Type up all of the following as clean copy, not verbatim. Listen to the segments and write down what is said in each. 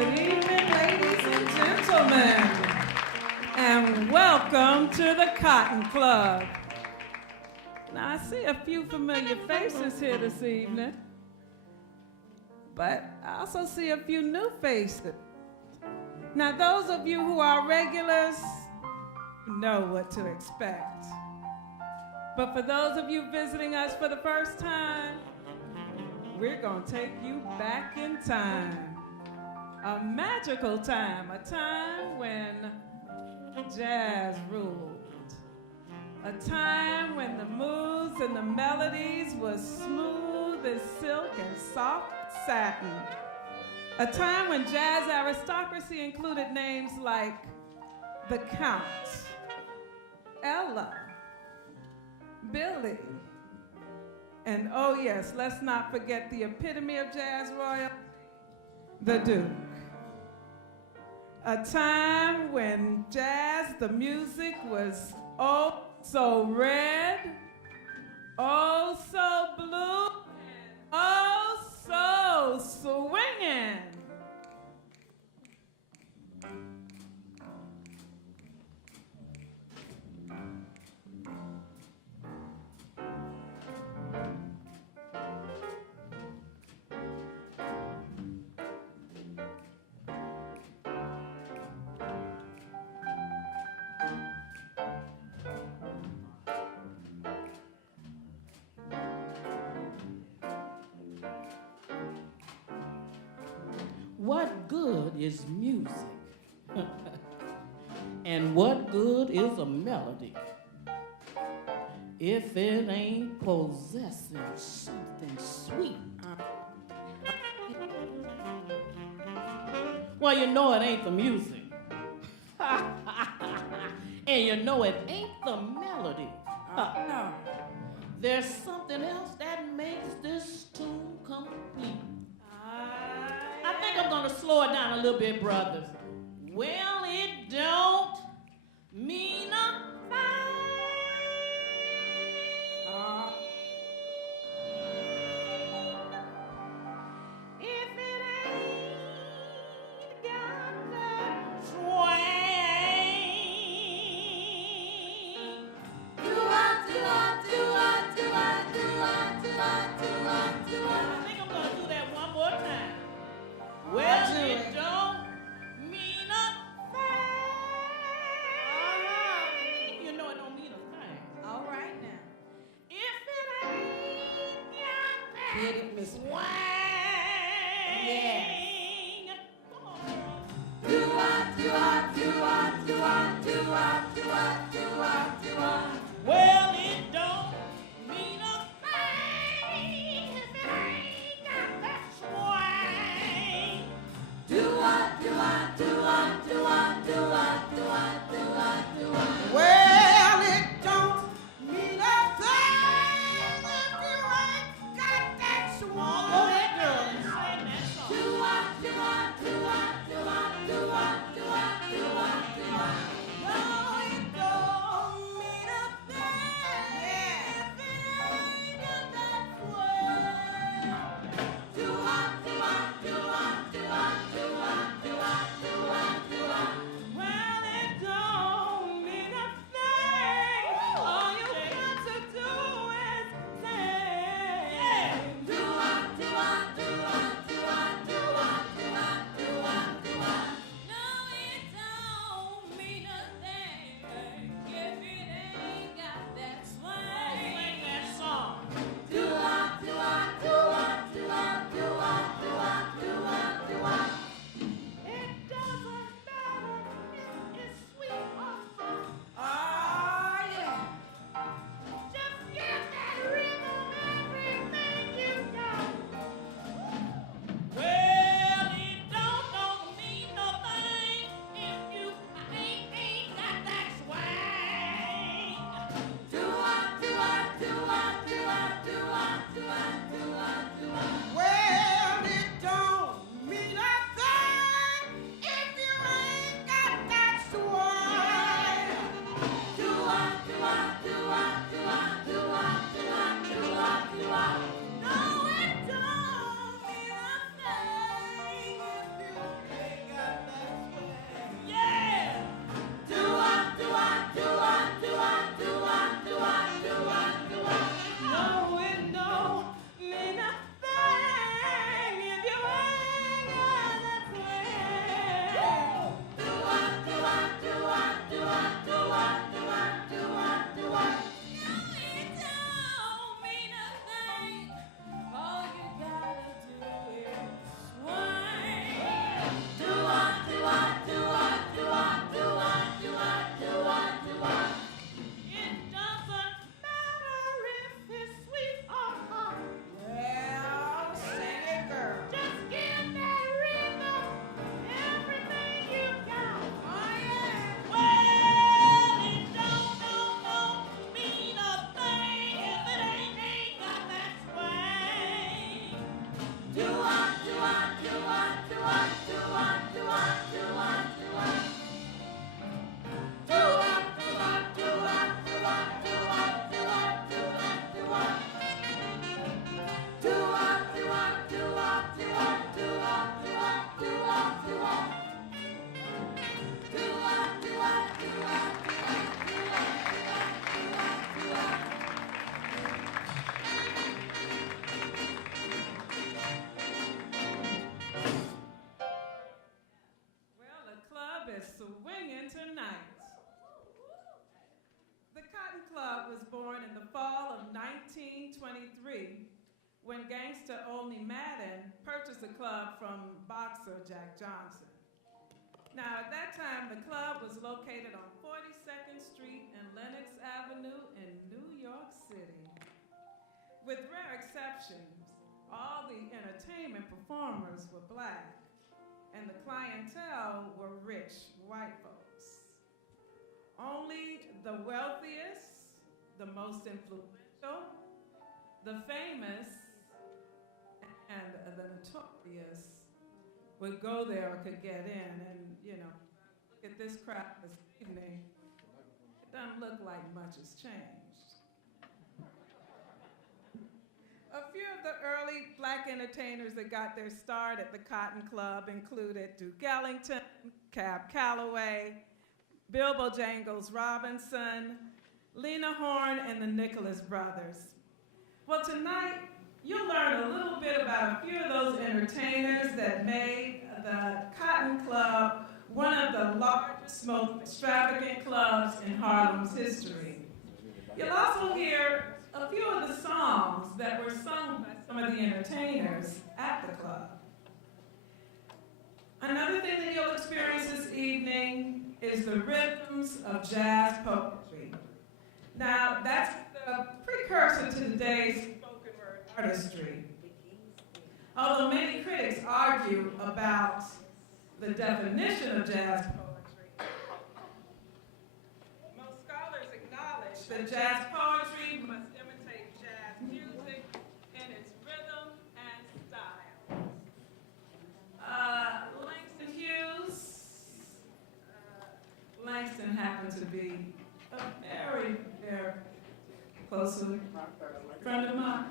Good evening, ladies and gentlemen, and welcome to the Cotton Club. Now, I see a few familiar faces here this evening, but I also see a few new faces. Now, those of you who are regulars know what to expect. But for those of you visiting us for the first time, we're going to take you back in time. A magical time, a time when jazz ruled. A time when the moods and the melodies were smooth as silk and soft satin. A time when jazz aristocracy included names like the Count, Ella, Billy, and oh yes, let's not forget the epitome of jazz royalty, the Duke. A time when jazz, the music, was oh so red, oh so blue, and oh so swinging. What good is music? And what good is a melody if it ain't possessing something sweet? Well, you know it ain't the music. And you know it ain't the melody. No. There's something else that makes this tune complete. I think I'm gonna slow it down a little bit, brothers. Well, it don't mean a thing. If it ain't got that swing. I think I'm gonna do that one more time. Well, it don't mean a thing. You know it don't mean a thing. All right now. If it ain't got that Get it, Miss swing. Yes. Come on. Well, it don't mean a thing if it ain't got that swing. Well, it don't mean a thing if you ain't got that Oh, swung. that girl is singing that song. No, it don't mean a thing if it ain't got that swing. Well, it swinging tonight. The Cotton Club was born in the fall of 1923 when gangster Olney Madden purchased the club from boxer Jack Johnson. Now, at that time, the club was located on 42nd Street and Lenox Avenue in New York City. With rare exceptions, all the entertainment performers were black, and the clientele were rich white folks. Only the wealthiest, the most influential, the famous, and the notorious would go there or could get in. And, you know, look at this crowd this evening. It doesn't look like much has changed. A few of the early black entertainers that got their start at the Cotton Club included Duke Ellington, Cab Calloway, Bill Bojangles Robinson, Lena Horne, and the Nicholas Brothers. Well, tonight, you'll learn a little bit about a few of those entertainers that made the Cotton Club one of the largest, most extravagant clubs in Harlem's history. You'll also hear a few of the songs that were sung by some of the entertainers at the club. Another thing that you'll experience this evening is the rhythms of jazz poetry. Now, that's the precursor to today's spoken word artistry. Although many critics argue about the definition of jazz poetry, most scholars acknowledge that jazz poetry must imitate jazz music in its rhythm and style. Langston happened to be a very, very close friend of mine.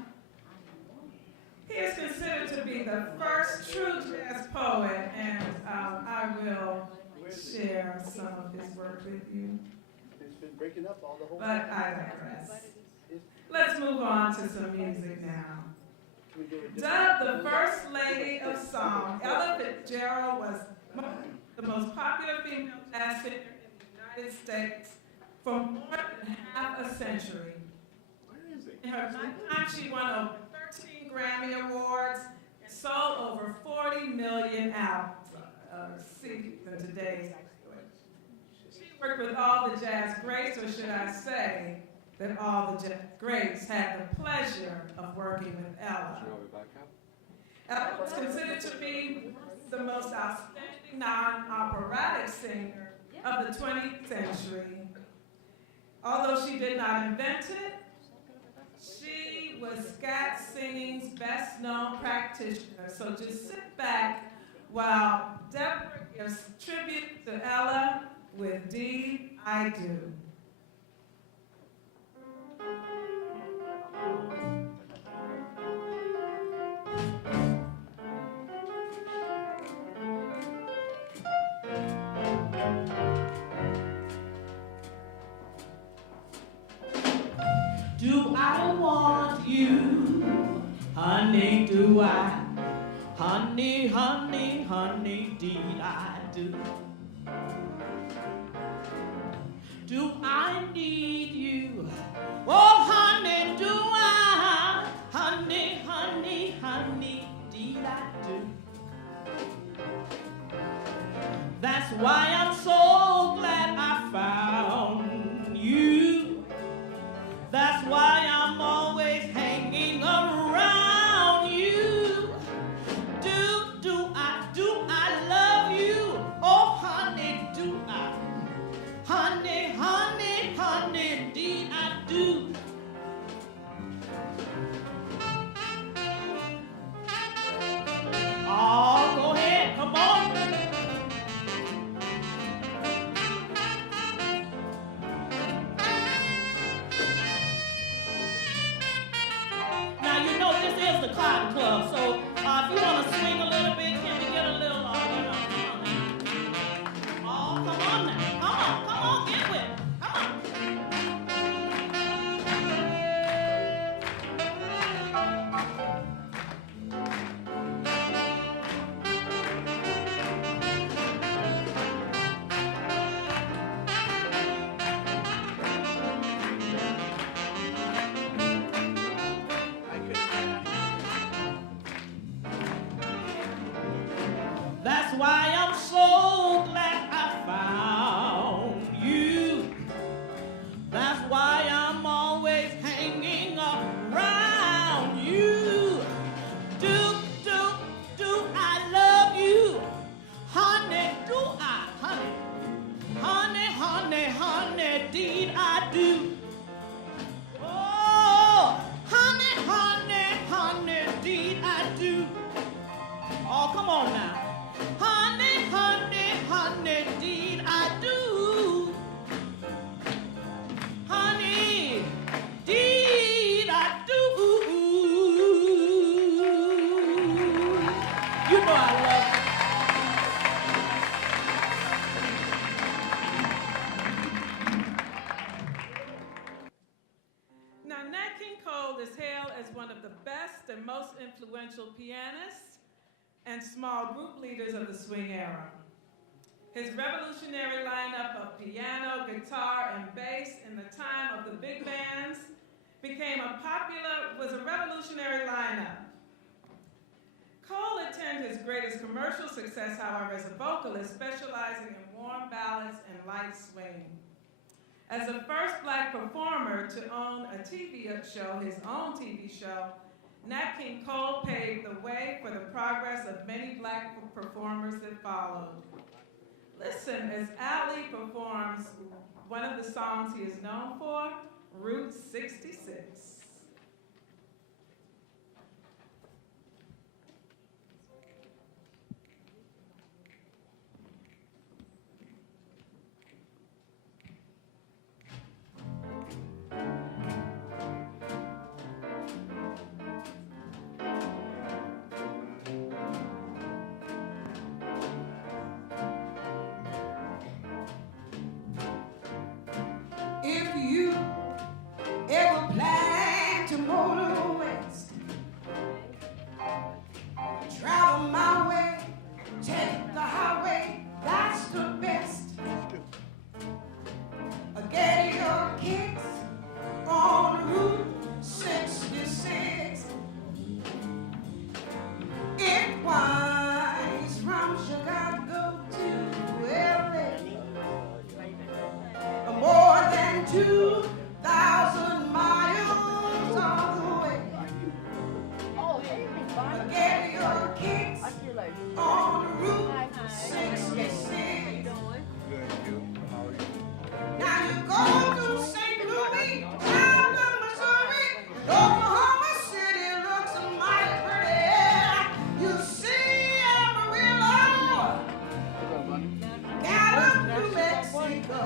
He is considered to be the first true jazz poet, and I will share some of his work with you. It's been breaking up all the whole But I digress. Let's move on to some music now. Dubbed the First Lady of Song, Ella Fitzgerald was the most popular female jazz singer in the United States for more than half a century. In her lifetime, she won over 13 Grammy Awards and sold over 40 million albums, CDs in today's language. She worked with all the jazz greats, or should I say, that all the jazz greats had the pleasure of working with Ella. Ella was considered to be the most outstanding non-operatic singer of the 20th century. Although she did not invent it, she was scat singing's best-known practitioner. So just sit back while Deborah gives tribute to Ella with Dade, I Do. Do I want you, honey, do I? Honey, honey, honey, did I do? Do I need you? Oh, honey, do I? Honey, honey, honey, did I do? That's why I'm so glad I found you. That's why I'm always hanging around you. Do I love you? Oh, honey, do I? Honey, honey, honey, indeed I do. Oh, go ahead, come on. and most influential pianists and small group leaders of the swing era. His revolutionary lineup of piano, guitar, and bass in the time of the big bands was a revolutionary lineup. Cole attained his greatest commercial success, however, as a vocalist, specializing in warm ballads and light swing. As the first Black performer to own a TV show, his own TV show, Nat King Cole paved the way for the progress of many Black performers that followed. Listen as Ali performs one of the songs he is known for, Route 66. If you ever plan to motor west, travel my way, take the highway, that's the best. Get your kicks on Route 66. It winds from Chicago to LA. More than 2,000 miles all the way. Get your kicks on Route 66. Now you go to St. Louis, down to Missouri, Oklahoma City looks mighty pretty. You see Amarillo, Gallup, New Mexico.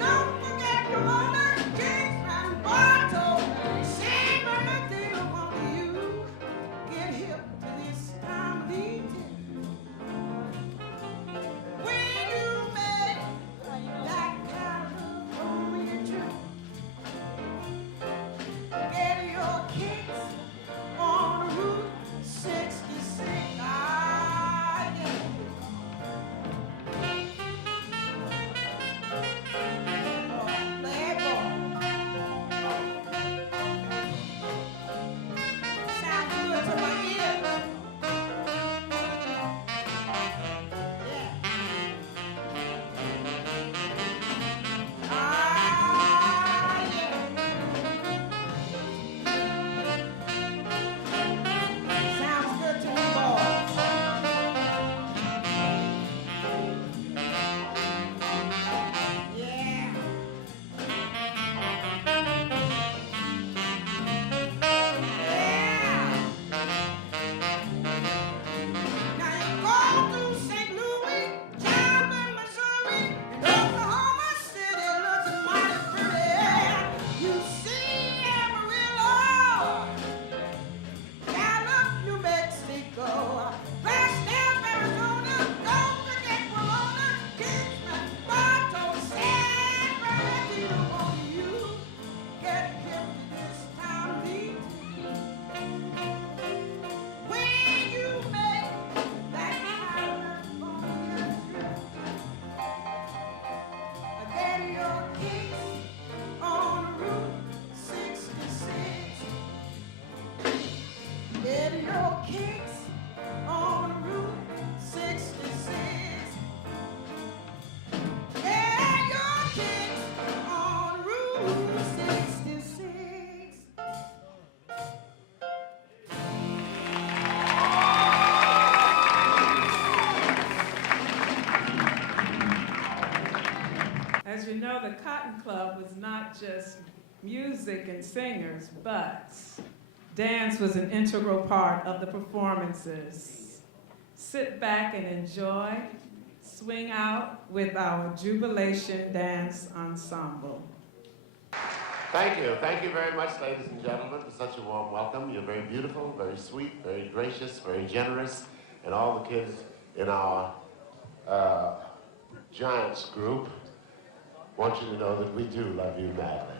Don't forget Corona, Kings and Bartow. Same everything I want you. Get hip to this time leading. When you make that California trip, get your kicks on Route 66. Ah, yeah. As you know, the Cotton Club was not just music and singers, but dance was an integral part of the performances. Sit back and enjoy, swing out with our Jubilation Dance Ensemble. Thank you. Thank you very much, ladies and gentlemen, for such a warm welcome. You're very beautiful, very sweet, very gracious, very generous, and all the kids in our Giants group want you to know that we do love you madly.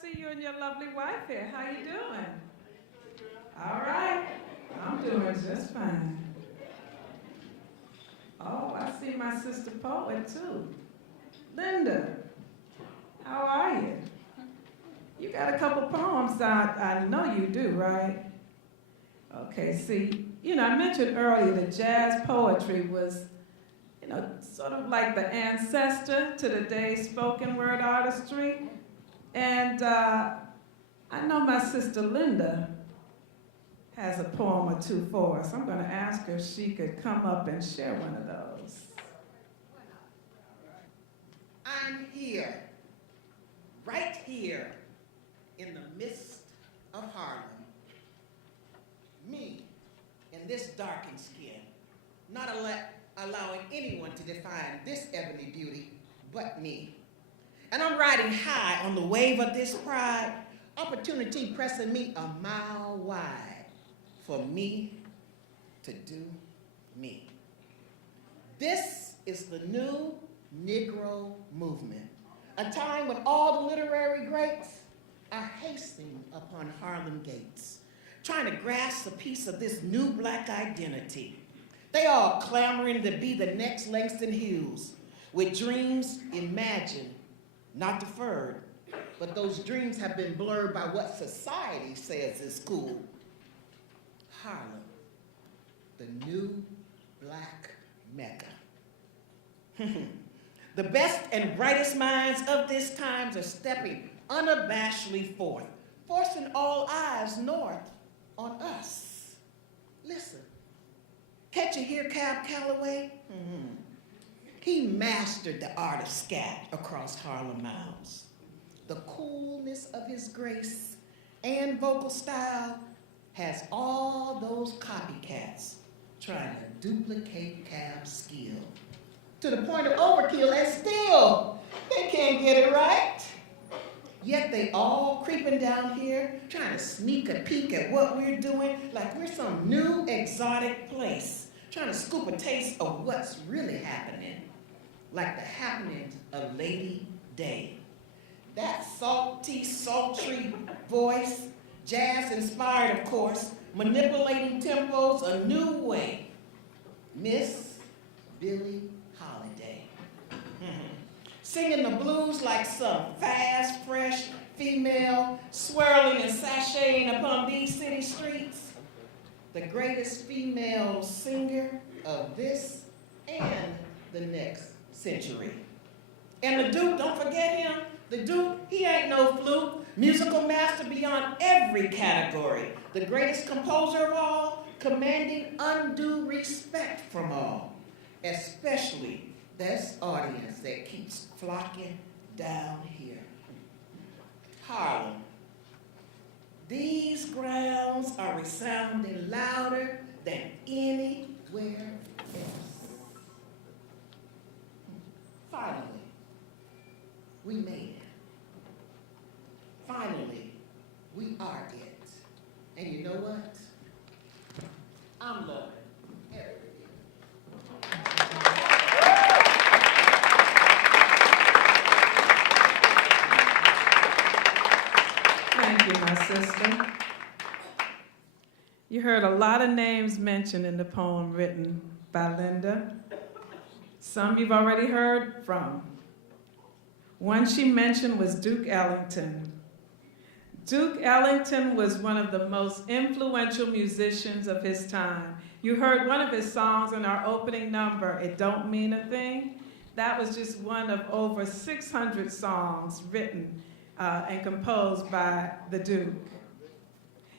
see you and your lovely wife here. How you doing? All right. I'm doing just fine. Oh, I see my sister poet too. Linda, how are you? You got a couple poems I know you do, right? Okay, see, I mentioned earlier that jazz poetry was, sort of like the ancestor to the day's spoken word artistry. And I know my sister Linda has a poem or two for us. I'm going to ask her if she could come up and share one of those. I'm here, right here, in the midst of Harlem. Me, in this darkened skin, not allowing anyone to define this ebony beauty but me. And I'm riding high on the wave of this pride, opportunity pressing me a mile wide for me to do me. This is the new Negro movement, a time when all the literary greats are hastening upon Harlem gates, trying to grasp a piece of this new black identity. They all clamoring to be the next Langston Hughes, with dreams imagined, not deferred, but those dreams have been blurred by what society says is cool. Harlem, the new black Mecca. The best and brightest minds of this time are stepping unabashedly forth, forcing all eyes north on us. Listen, can't you hear Cab Calloway? He mastered the art of scat across Harlem miles. The coolness of his grace and vocal style has all those copycats trying to duplicate Cab's skill to the point of overkill, and still they can't get it right. Yet they all creeping down here, trying to sneak a peek at what we're doing, like we're some new exotic place, trying to scoop a taste of what's really happening, like the happenings of Lady Dade. That salty, sultry voice, jazz-inspired, of course, manipulating tempos a new way. Miss Billie Holiday. Singing the blues like some fast, fresh female, swirling and sashaying upon these city streets. The greatest female singer of this and the next century. And the Duke, don't forget him. The Duke, he ain't no fluke. Musical master beyond every category. The greatest composer of all, commanding undue respect from all. Especially this audience that keeps flocking down here. Harlem. These grounds are resounding louder than anywhere else. Finally, we made it. Finally, we are it. And you know what? I'm loving every Thank you, my sister. You heard a lot of names mentioned in the poem written by Linda. Some you've already heard from. One she mentioned was Duke Ellington. Duke Ellington was one of the most influential musicians of his time. You heard one of his songs in our opening number, It Don't Mean a Thing. That was just one of over 600 songs written and composed by the Duke.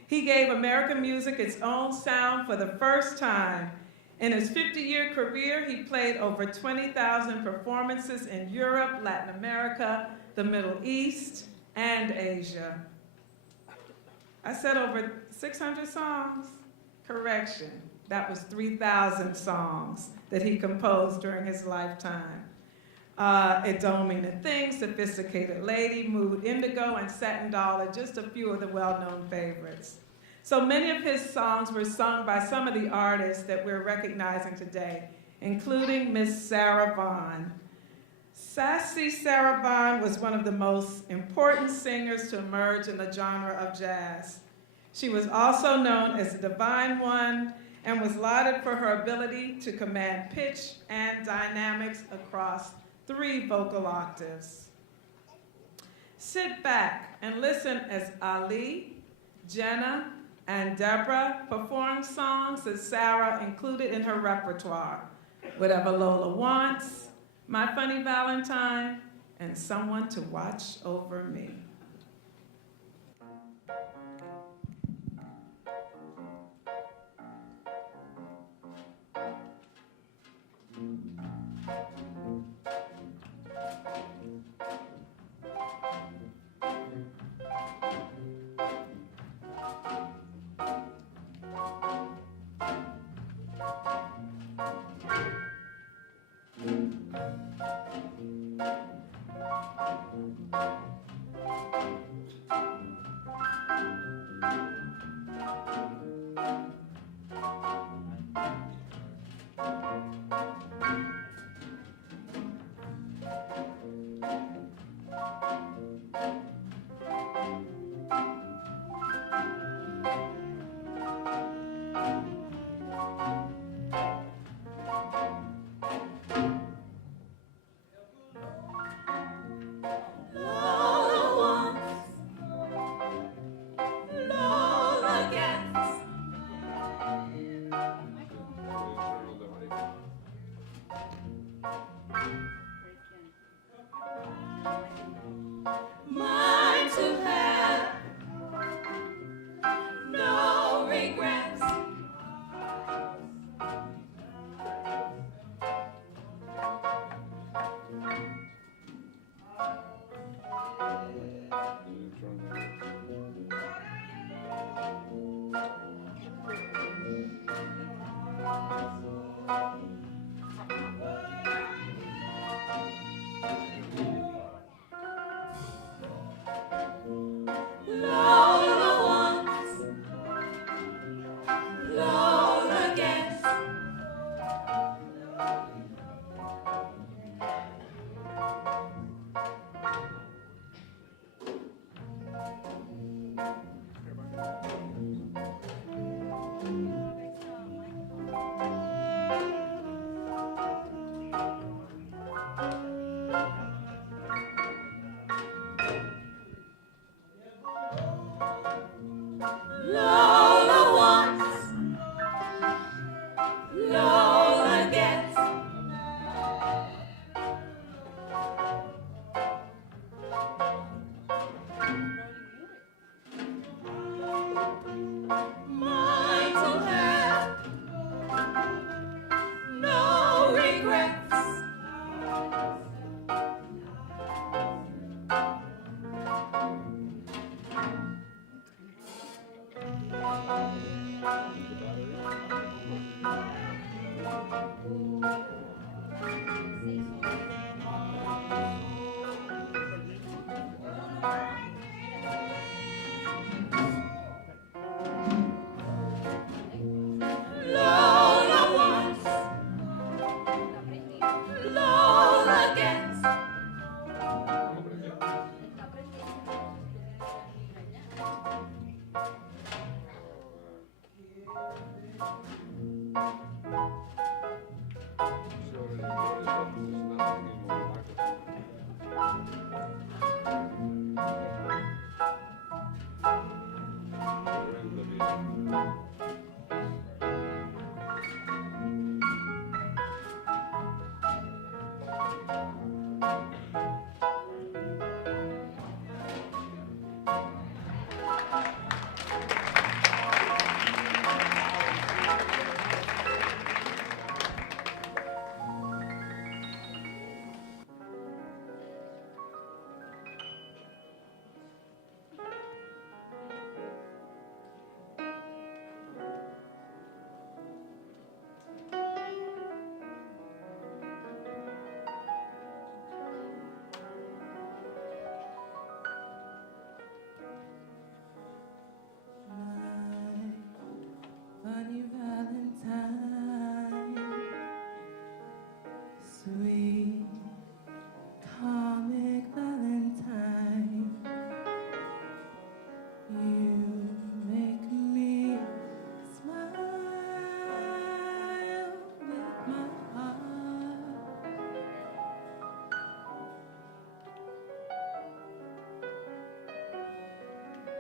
He gave American music its own sound for the first time. In his 50-year career, he played over 20,000 performances in Europe, Latin America, the Middle East, and Asia. I said over 600 songs? Correction, that was 3,000 songs that he composed during his lifetime. It Don't Mean a Thing, Sophisticated Lady, Mood Indigo, and Satin Dollar, just a few of the well-known favorites. So many of his songs were sung by some of the artists that we're recognizing today, including Miss Sarah Vaughan. Sassy Sarah Vaughan was one of the most important singers to emerge in the genre of jazz. She was also known as the Divine One and was lauded for her ability to command pitch and dynamics across 3 vocal octaves. Sit back and listen as Ali, Jenna, and Deborah perform songs that Sarah included in her repertoire, Whatever Lola Wants, My Funny Valentine, and Someone to Watch Over Me.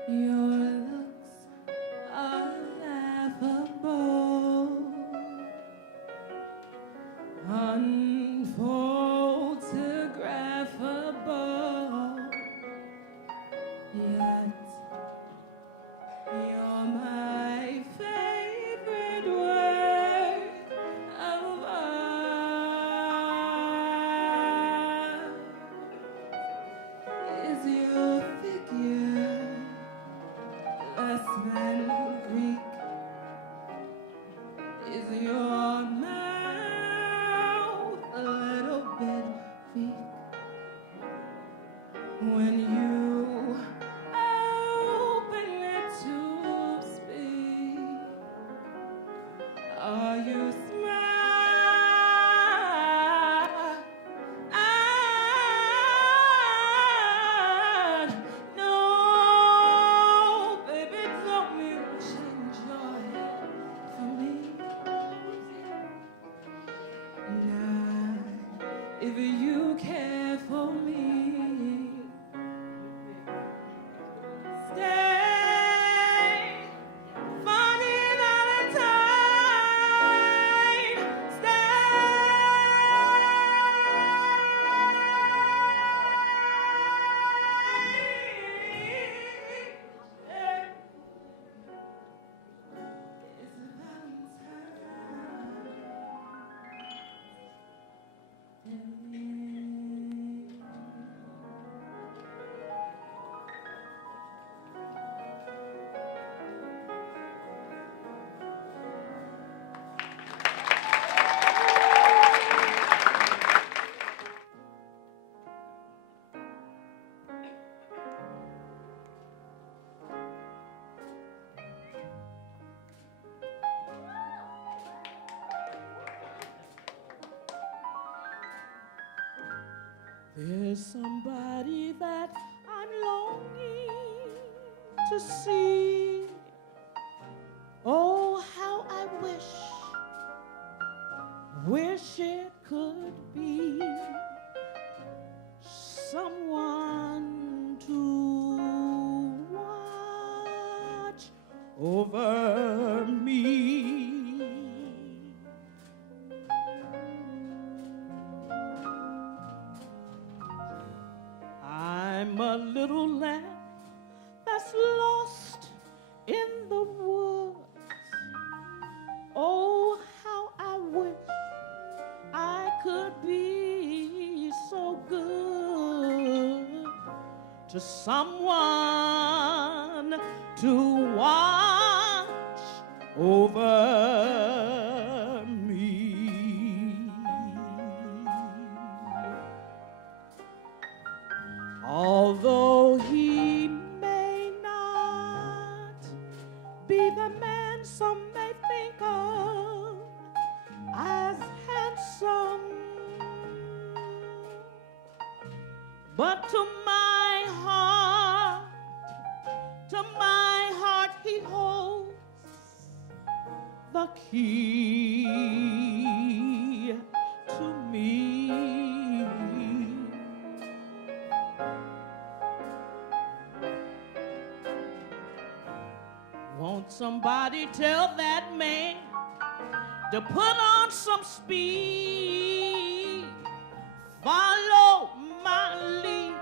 Your looks are laughable, unphotographable, yet you're my favorite work of art. Is your figure less than Greek? Is your mouth a little bit weak? When you open it to speak, are you smart? No, baby, don't you change your head for me. Now, if you care for me, stay. Funny Valentine, stay. It's There's somebody that I'm longing to see. Oh, how I wish it could be someone to watch over me. I'm a little lamb that's lost in the woods. Oh, how I wish I could be so good to someone to watch over me. Although he may not be the man some may think of as handsome, but to my heart he holds the key to me. Won't somebody tell that man to put on some speed, follow my lead?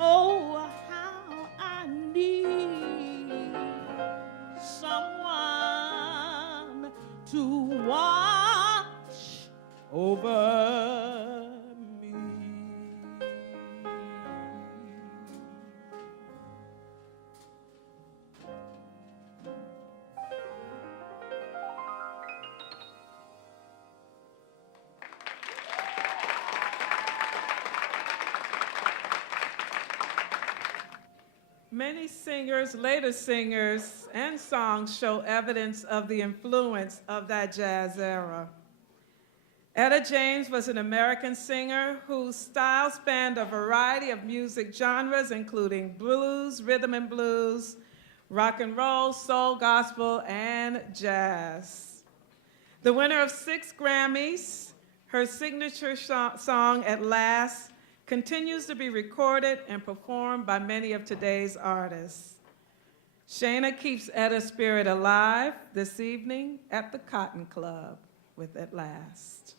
Oh, how I need someone to watch over me. Many singers, later singers, and songs show evidence of the influence of that jazz era. Etta James was an American singer whose style spanned a variety of music genres, including blues, rhythm and blues, rock and roll, soul, gospel, and jazz. The winner of 6 Grammys, her signature song, At Last, continues to be recorded and performed by many of today's artists. Shana keeps Etta's spirit alive this evening at the Cotton Club with At Last.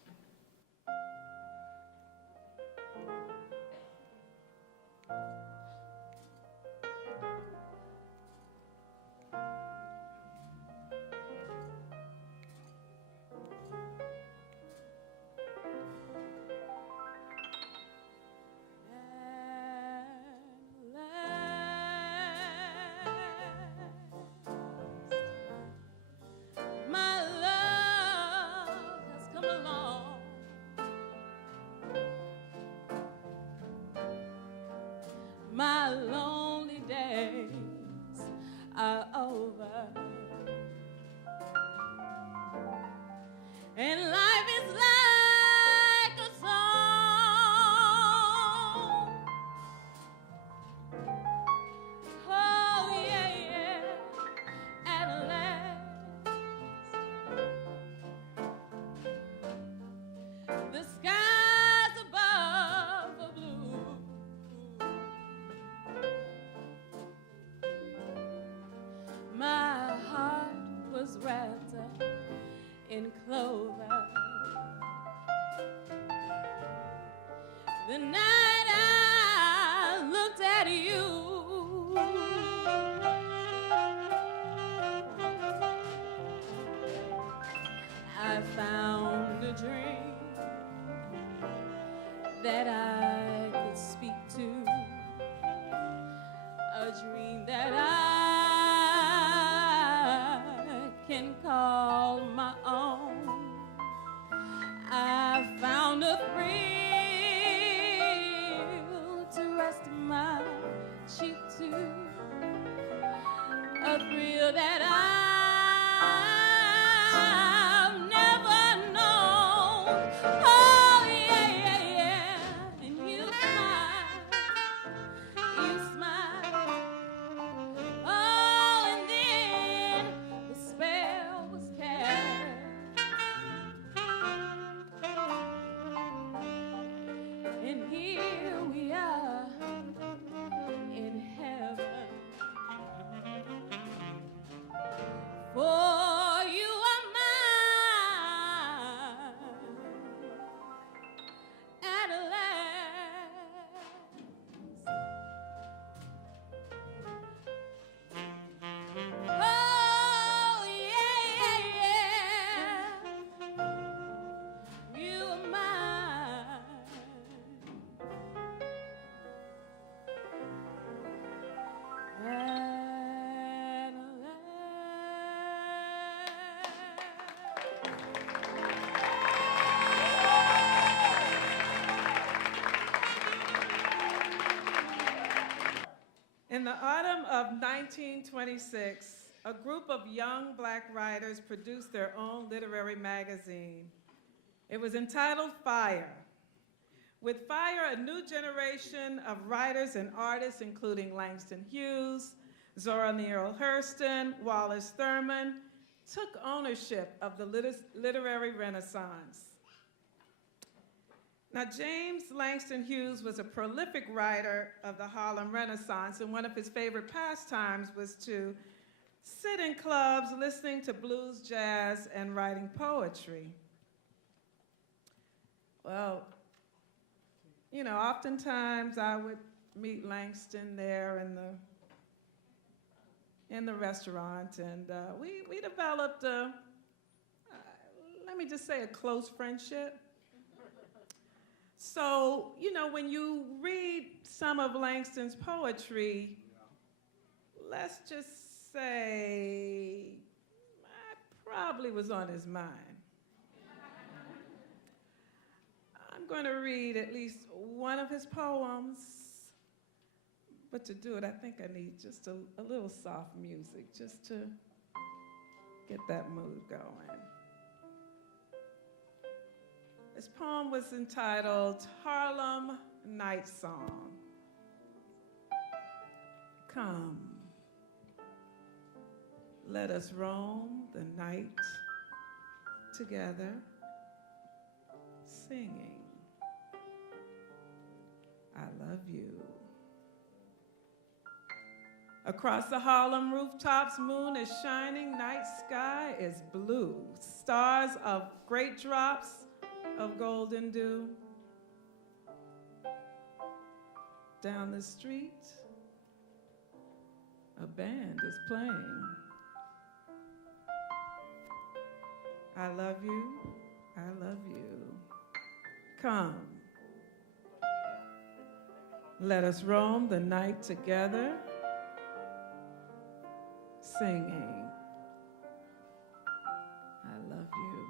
My lonely days are over, and life is like a song. Oh yeah, yeah, at last the skies above are blue. My heart was wrapped up in clover the night I looked at you. I found a dream that I could speak to, a dream that I can call my own. I found a thrill to rest my cheek to, a thrill that I've never known. Oh yeah, yeah, yeah, and you smile. Oh, and then the spell was cast, and here we are in heaven. For you are mine at last. Oh, yeah, yeah, yeah. You are mine. At In the autumn of 1926, a group of young Black writers produced their own literary magazine. It was entitled Fire. With Fire, a new generation of writers and artists, including Langston Hughes, Zora Neale Hurston, Wallace Thurman, took ownership of the literary renaissance. Now, James Langston Hughes was a prolific writer of the Harlem Renaissance, and one of his favorite pastimes was to sit in clubs listening to blues, jazz, and writing poetry. Well, you know, oftentimes I would meet Langston there in the restaurant, and we developed let me just say, a close friendship. So, you know, when you read some of Langston's poetry, let's just say I probably was on his mind. I'm going to read at least one of his poems, but to do it, I think I need just a little soft music just to get that mood going. This poem was entitled Harlem Night Song. Come, let us roam the night together, singing. I love you. Across the Harlem rooftops, moon is shining, night sky is blue. Stars of great drops of golden dew. Down the street, a band is playing. I love you, I love you. Come, let us roam the night together, singing, I love you.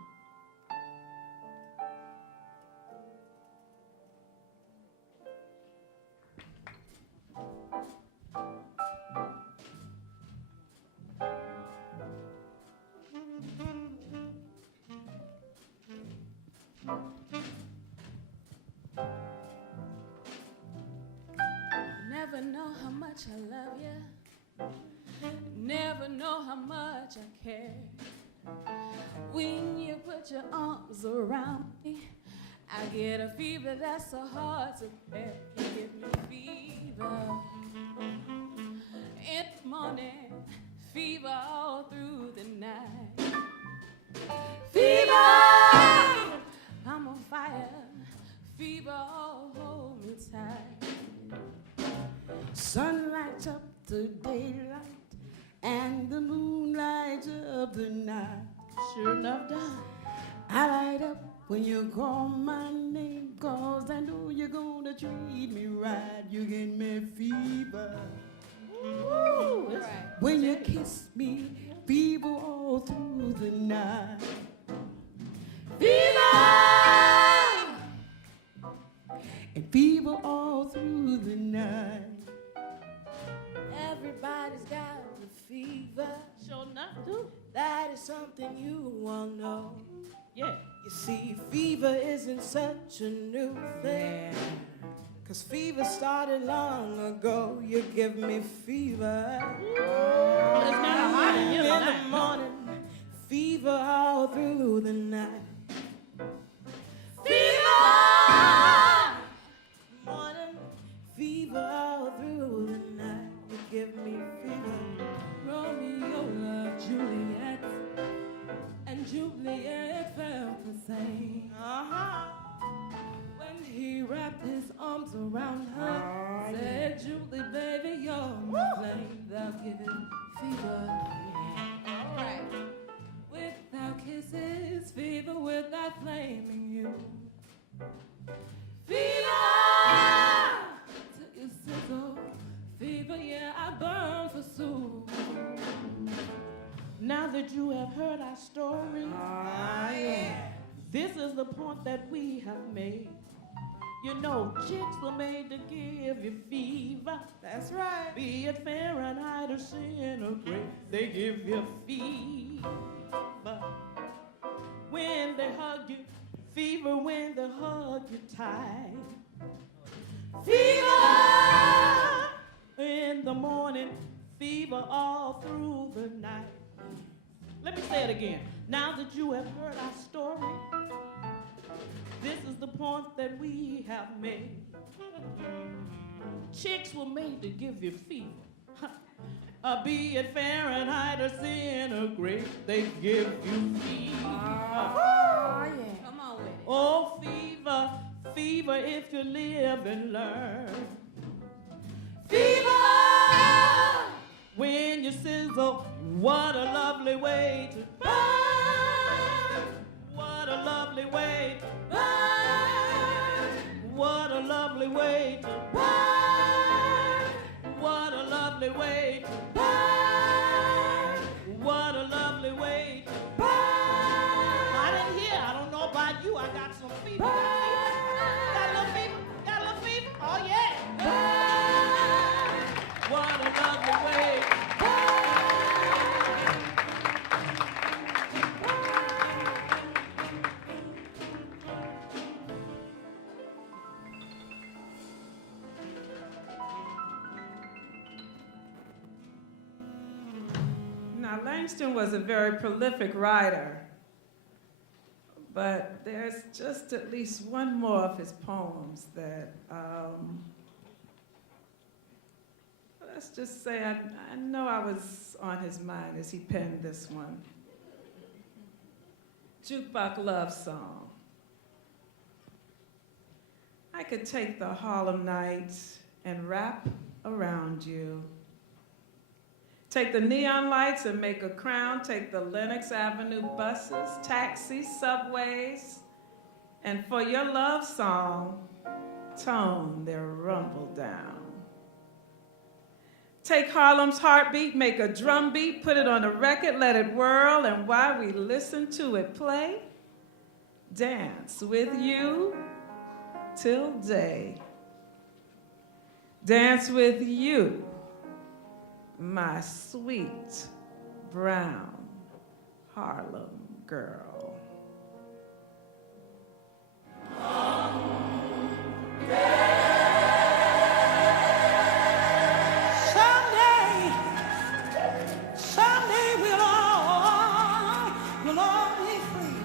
Never know how much I love you. Never know how much I care. When you put your arms around me, I get a fever that's so hard to bear. You give me fever in the morning, fever all through the night. Fever, I'm on fire. Fever, oh, hold me tight. Sun lights up the daylight, and the moon lights up the night. Sure enough, done. I light up when you call my name, 'cause I know you're gonna treat me right. You give me fever. Woo, that's When you kiss me, fever all through the night. Fever! And fever all through the night. Everybody's got the fever. sure enough, too. That is something you all know. Yeah. You see, fever isn't such a new thing. 'Cause fever started long ago. You give me fever. It's not a hot and In yellow the night. morning, fever all through the night. Fever! Morning, fever all through the night. You give me fever. Romeo loved Juliet, and Juliet felt the same. When he wrapped his arms around her, said, Julie, baby, you're my flame. Thou giving fever. All right. Without kisses, fever without flaming you. Fever! Till you sizzle. Fever, yeah, I burn for soul. Now that you have heard our story, this is the point that we have made. You know, chicks were made to give you fever. That's right. Be it Fahrenheit or centigrade, they give you fever. When they hug you, fever when they hug you tight. Fever! In the morning, fever all through the night. Let me say it again. Now that you have heard our story, this is the point that we have made. Chicks were made to give you fever. Be it Fahrenheit or centigrade, they give you fever. Come on with it. Oh, fever, fever if you live and learn. Fever! When you sizzle, what a lovely way to burn. What a lovely way to burn. What a lovely way to burn. What a lovely way to burn. What a lovely way to burn. I didn't hear. I don't know about you. I got some fever. Got a little fever. Got a little fever. Oh yeah. What a lovely way. Now, Langston was a very prolific writer, But there's just at least one more of his poems that, let's just say I know I was on his mind as he penned this one. Jukebox Love Song. I could take the Harlem night and wrap around you. Take the neon lights and make a crown. Take the Lenox Avenue buses, taxis, subways, and for your love song, tone their rumble down. Take Harlem's heartbeat, make a drum beat, put it on a record, let it whirl, and while we listen to it play, dance with you till day. Dance with you, my sweet brown Harlem girl. Someday we'll all be free.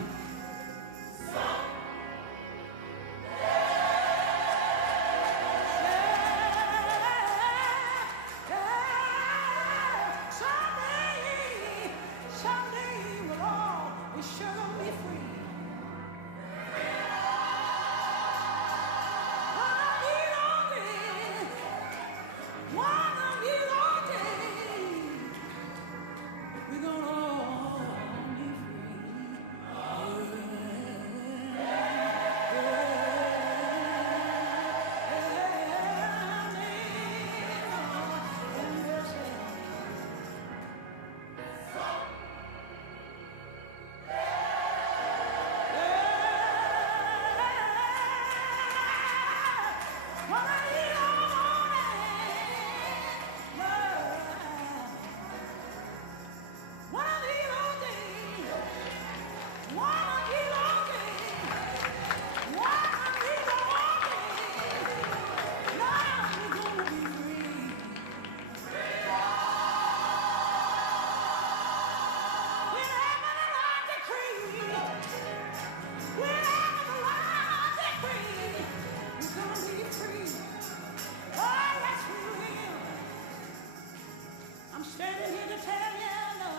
Someday we'll all be sure to be free. One of these old days, we're gonna all be I'm standing here to tell you no.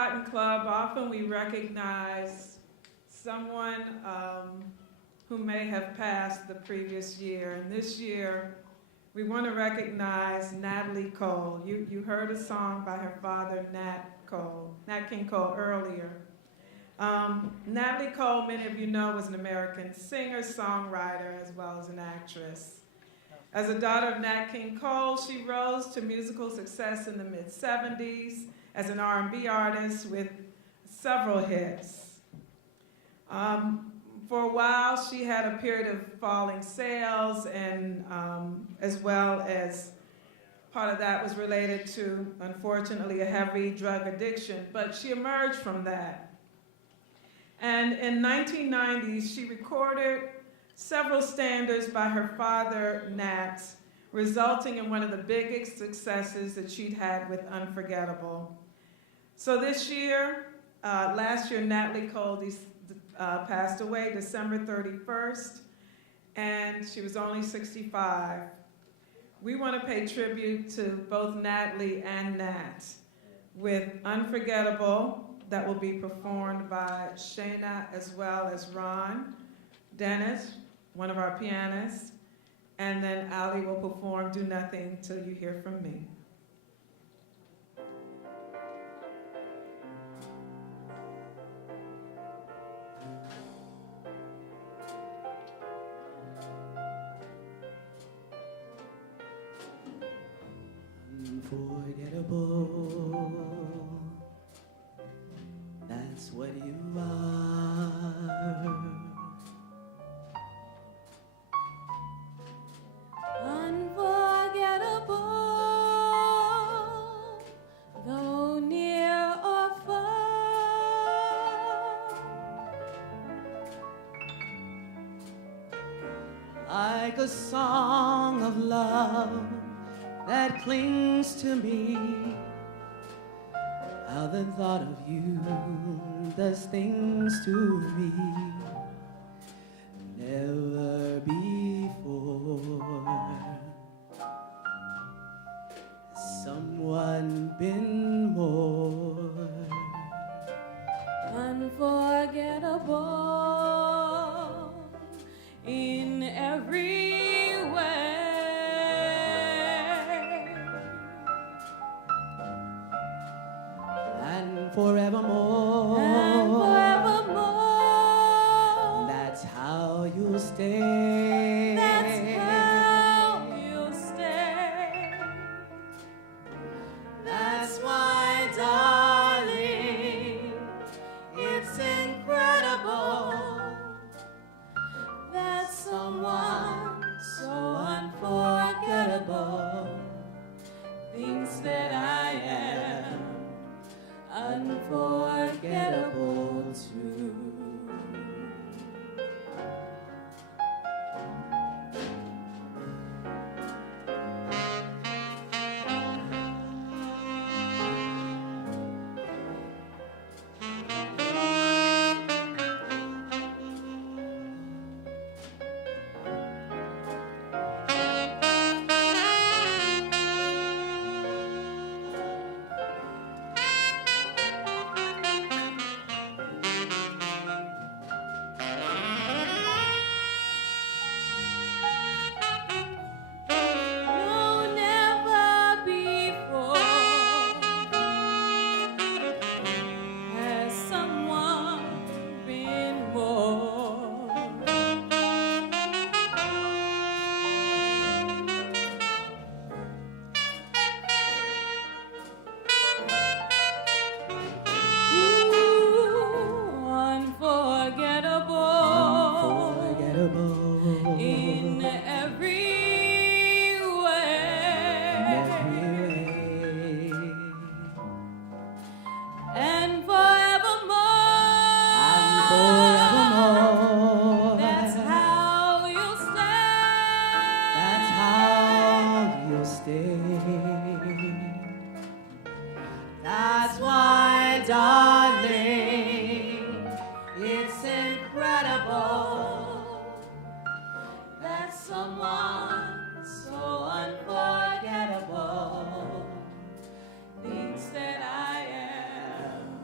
Cotton Club, often we recognize someone who may have passed the previous year. And this year, we want to recognize Natalie Cole. You heard a song by her father, Nat King Cole, earlier. Natalie Cole, many of you know, was an American singer, songwriter, as well as an actress. As a daughter of Nat King Cole, she rose to musical success in the mid-'70s as an R&B artist with several hits. For a while, she had a period of falling sales, and as well as part of that was related to, unfortunately, a heavy drug addiction, but she emerged from that. And in 1990s, she recorded several standards by her father, Nat, resulting in one of the biggest successes that she'd had with Unforgettable. So this year, last year, Natalie Cole passed away December 31st, and she was only 65. We want to pay tribute to both Natalie and Nat with Unforgettable, that will be performed by Shayna as well as Ron, Dennis, one of our pianists, and then Ali will perform Do Nothing Till You Hear From Me. Unforgettable, that's what you are. Unforgettable, though near or far. Like a song of love that clings to me, how the thought of you does things to me. Never before has someone been more Unforgettable in every way. and forevermore. And forevermore. That's how you'll stay. That's how you'll stay. That's why, darling, it's incredible That someone so unforgettable thinks that I am unforgettable too. No, never before has someone been more unforgettable in every way. And forevermore. That's how you'll stay. That's how you stay. That's why, darling, it's incredible That someone so unforgettable thinks that I am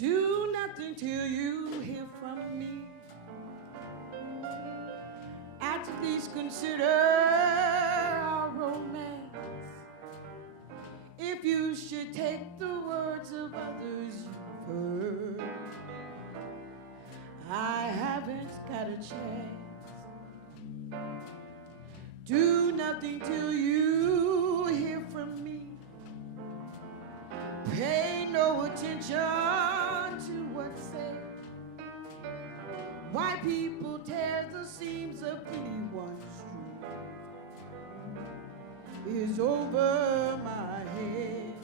Do nothing till you hear from me. And please consider our romance. If you should take the words of others you've heard, I haven't got a chance. Do nothing till you hear from me. Pay no attention to what's said. Why people tear the seams of anyone's truth is over my head.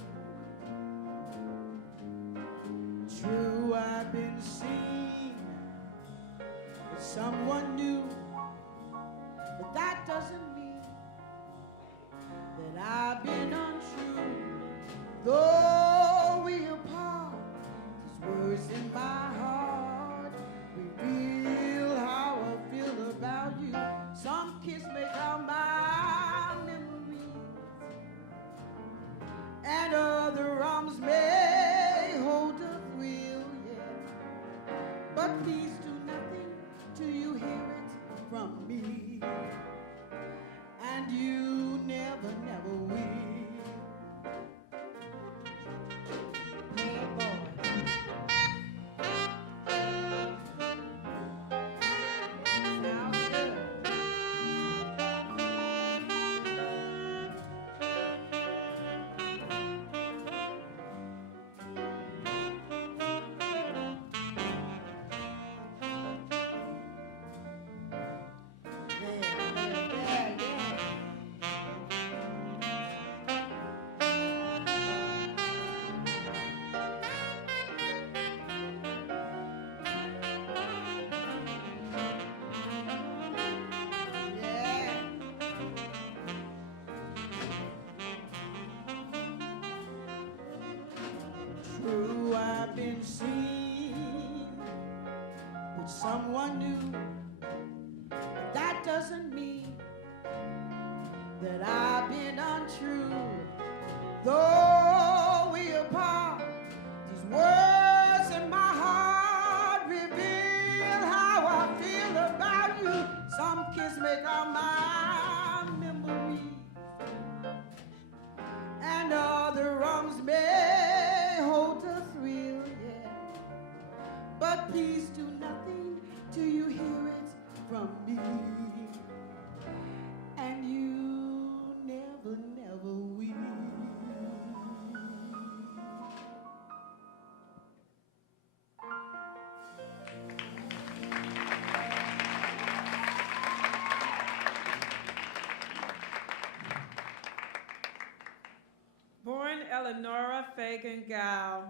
True, I've been seen with someone new, but that doesn't mean that I've been untrue. Though we apart, these words in my heart reveal how I feel about you. Some kiss make out my memories, and other arms may hold a thrill, yeah. But please do nothing till you hear it from me, and you never, never will. True, I've been seen with someone new. That doesn't mean that I've been untrue. Though we apart, these words in my heart reveal how I feel about you. Some kiss make out my memories, and other arms may hold a thrill, yeah. But please do nothing till you hear it from me, and you never, never will. Born Eleonora Fagan Gow,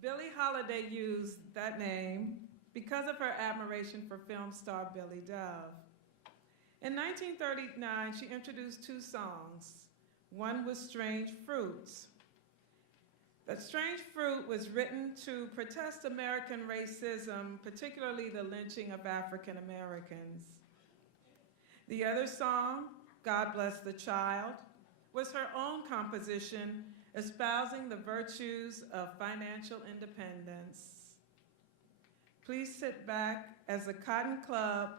Billie Holiday used that name because of her admiration for film star Billy Dove. In 1939, she introduced two songs. One was Strange Fruits. That Strange Fruit was written to protest American racism, particularly the lynching of African Americans. The other song, God Bless the Child, was her own composition espousing the virtues of financial independence. Please sit back as the Cotton Club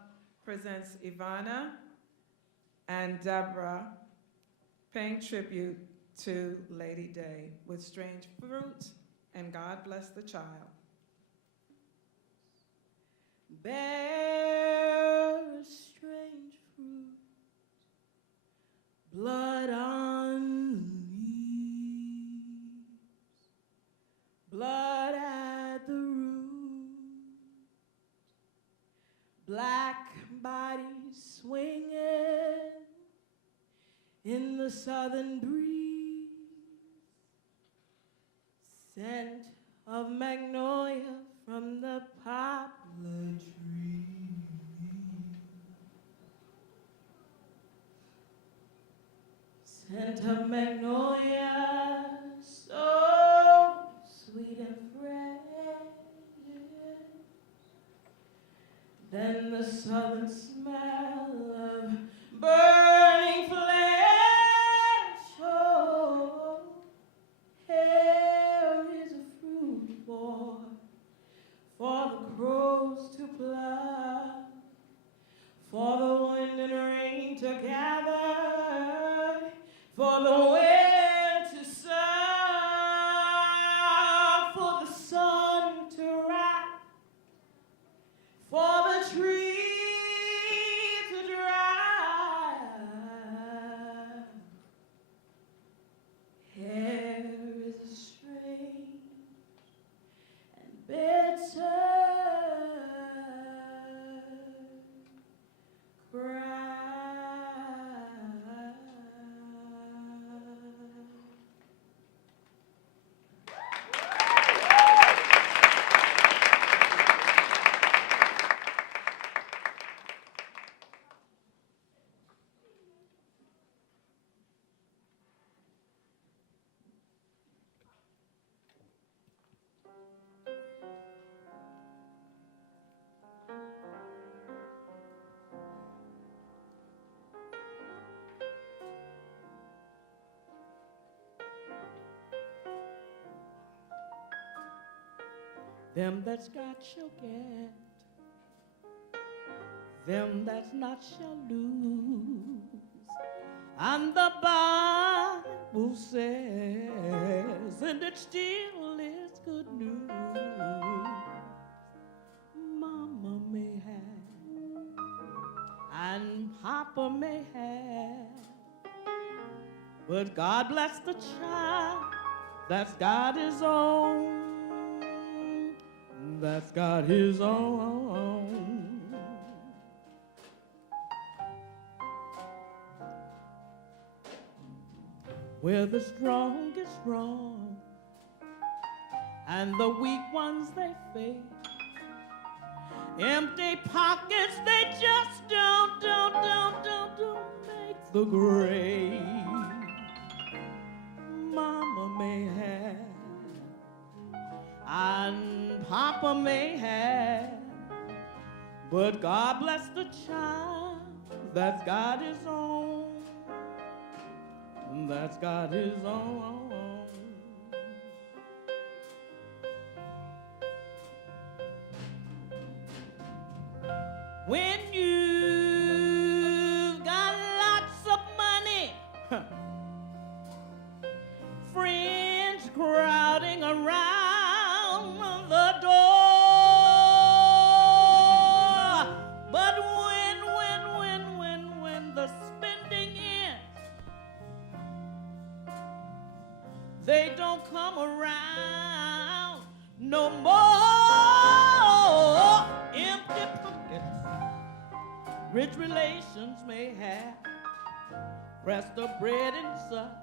presents Ivana and Deborah paying tribute to Lady Day with Strange Fruit and God Bless the Child. Bear a strange fruit, blood on the leaves, blood at the root, black bodies swinging in the southern breeze, scent of magnolia from the poplar tree. Scent of magnolia, so sweet and fragrant. Then the southern smell of burning flesh. Oh, here is a fruit, boy, for the wind to sough, for the sun to rise, for the trees to dry. Hair is a strange and bitter cry. Them that's got shall get, them that's not shall lose. And the Bible says, and it still is good news. Mama may have, and Papa may have, but God bless the child that's got his own. That's got his own. Where the strong get strong and the weak ones they fade. Empty pockets they just don't make the grade. Mama may have and Papa may have, but God bless the child that's got his own. That's got his own. When you've got lots of money, friends crowding around the door, but when the spending ends, they don't come around no more. Empty pockets rich relations may have, rest of bread and such.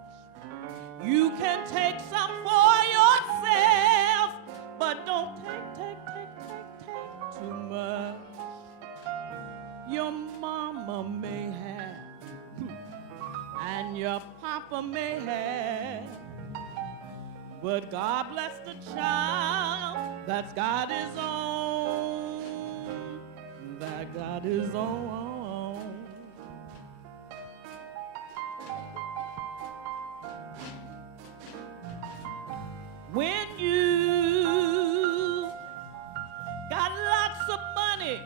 You can take some for yourself, but don't take too much. Your mama may have, and your papa may have, but God bless the child that's got his own. That got his own. When you got lots of money,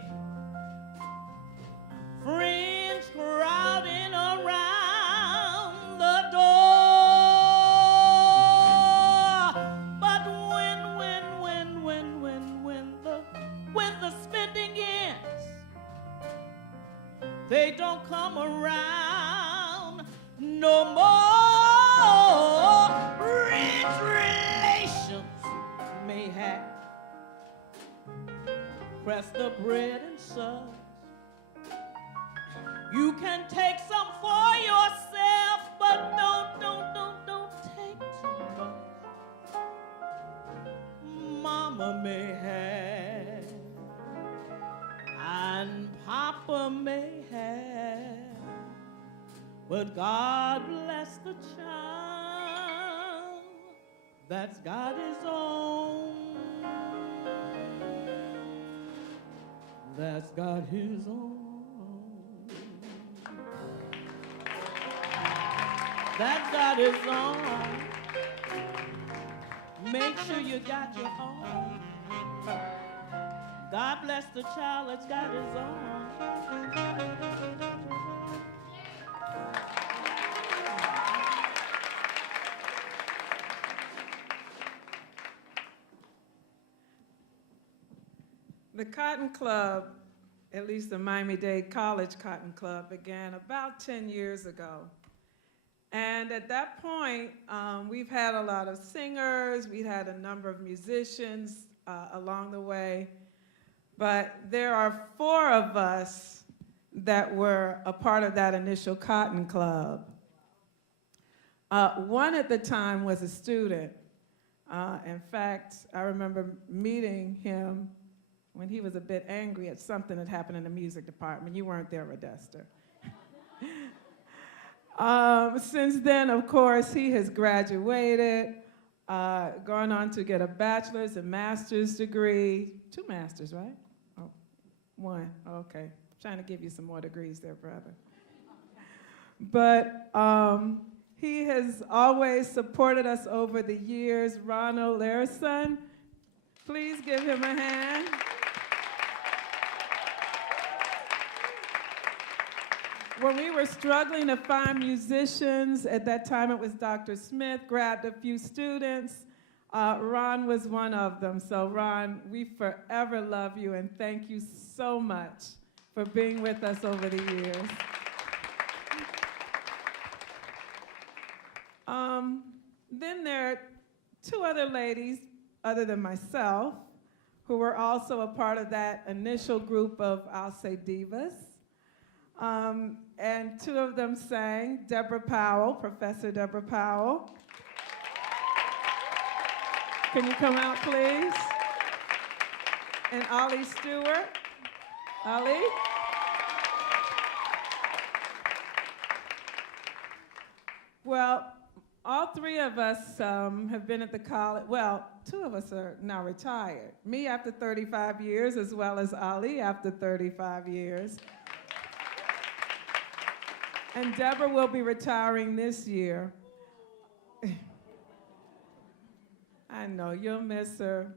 friends crowding around the door, but when the spending ends, they don't come around no more. Rich relations may have, press the bread and such. You can take some for yourself, but don't take too much. Mama may have, and Papa may have, but God bless the child that's got his own. That's got his own. That's got his own. Make sure you got your own. God bless the child that's got his own. The Cotton Club, at least the Miami-Dade College Cotton Club, began about 10 years ago. And at that point, we've had a lot of singers, we had a number of musicians along the way, but there are 4 of us that were a part of that initial Cotton Club. One at the time was a student. In fact, I remember meeting him when he was a bit angry at something that happened in the music department. You weren't there, Modesta. Since then, of course, he has graduated, gone on to get a bachelor's and master's degree. 2 masters, right? Oh, 1, okay. Trying to give you some more degrees there, brother. But he has always supported us over the years. Ronald Larison, please give him a hand. When we were struggling to find musicians, at that time it was Dr. Smith, grabbed a few students. Ron was one of them. So Ron, we forever love you and thank you so much for being with us over the years. Then there are 2 other ladies, other than myself, who were also a part of that initial group of, I'll say, divas. And 2 of them sang, Deborah Powell, Professor Deborah Powell. Can you come out, please? And Ollie Stewart. Ollie? Well, all 3 of us have been at the college. Well, 2 of us are now retired. Me after 35 years, as well as Ali after 35 years. And Deborah will be retiring this year. I know, you'll miss her.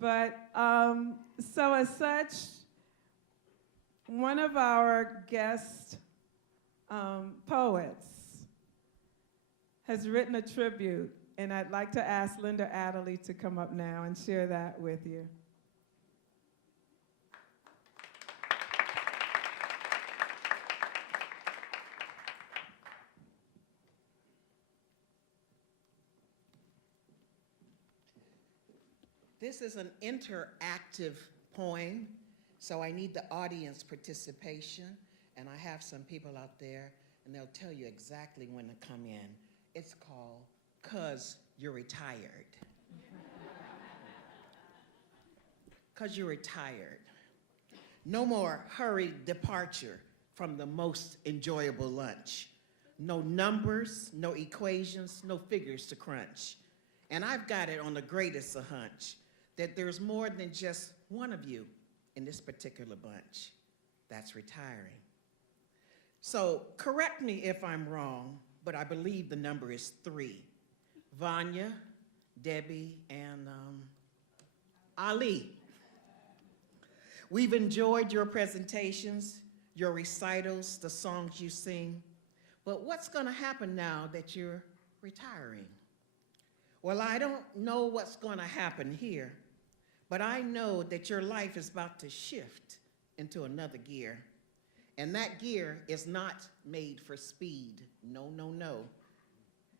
But so as such, one of our guest poets has written a tribute, and I'd like to ask Linda Adderley to come up now and share that with you. This is an interactive poem, so I need the audience participation, and I have some people out there, and they'll tell you exactly when to come in. It's called 'Cause You're Retired. 'Cause you're retired. No more hurried departure from the most enjoyable lunch. No numbers, no equations, no figures to crunch. And I've got it on the greatest of hunch that there's more than just one of you in this particular bunch that's retiring. So correct me if I'm wrong, but I believe the number is 3. Vanya, Debbie, and Ali. We've enjoyed your presentations, your recitals, the songs you sing, but what's gonna happen now that you're retiring? Well, I don't know what's gonna happen here, but I know that your life is about to shift into another gear. And that gear is not made for speed, no, no, no.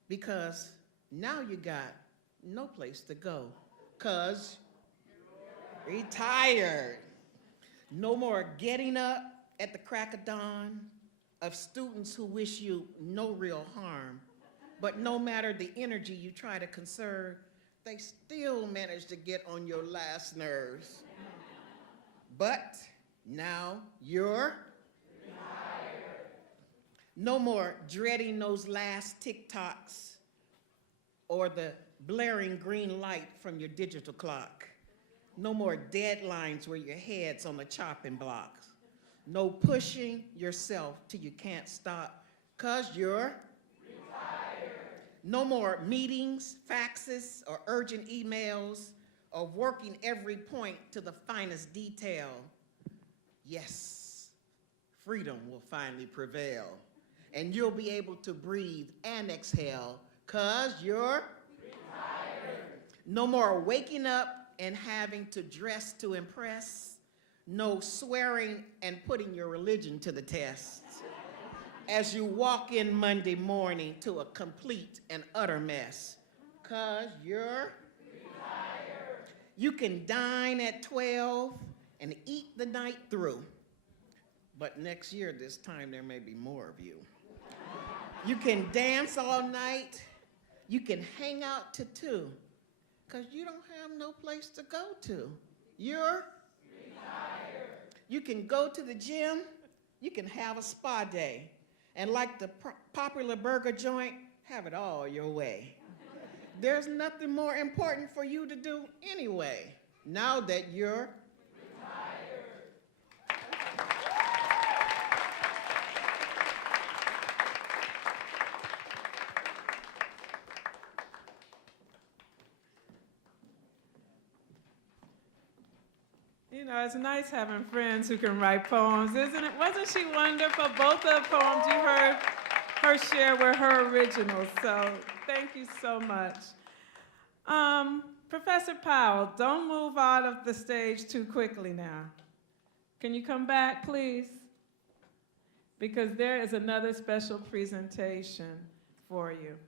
Because now you got no place to go, 'cause you're retired. No more getting up at the crack of dawn of students who wish you no real harm, but no matter the energy you try to conserve, they still manage to get on your last nerves. But now you're retired. No more dreading those last TikToks or the blaring green light from your digital clock. No more deadlines where your head's on the chopping block. No pushing yourself till you can't stop, 'cause you're retired. No more meetings, faxes, or urgent emails, or working every point to the finest detail. Yes, freedom will finally prevail, and you'll be able to breathe and exhale, 'cause you're retired. No more waking up and having to dress to impress. No swearing and putting your religion to the test. As you walk in Monday morning to a complete and utter mess. 'Cause you're retired. You can dine at 12 and eat the night through. But next year, this time, there may be more of you. You can dance all night. You can hang out to 2, 'cause you don't have no place to go to. You're retired. You can go to the gym. You can have a spa day. And like the popular burger joint, have it all your way. There's nothing more important for you to do anyway, now that you're retired. You know, it's nice having friends who can write poems, isn't it? Wasn't she wonderful? Both of the poems you heard her share were her originals, so thank you so much. Professor Powell, don't move out of the stage too quickly now. Can you come back, please? Because there is another special presentation for you.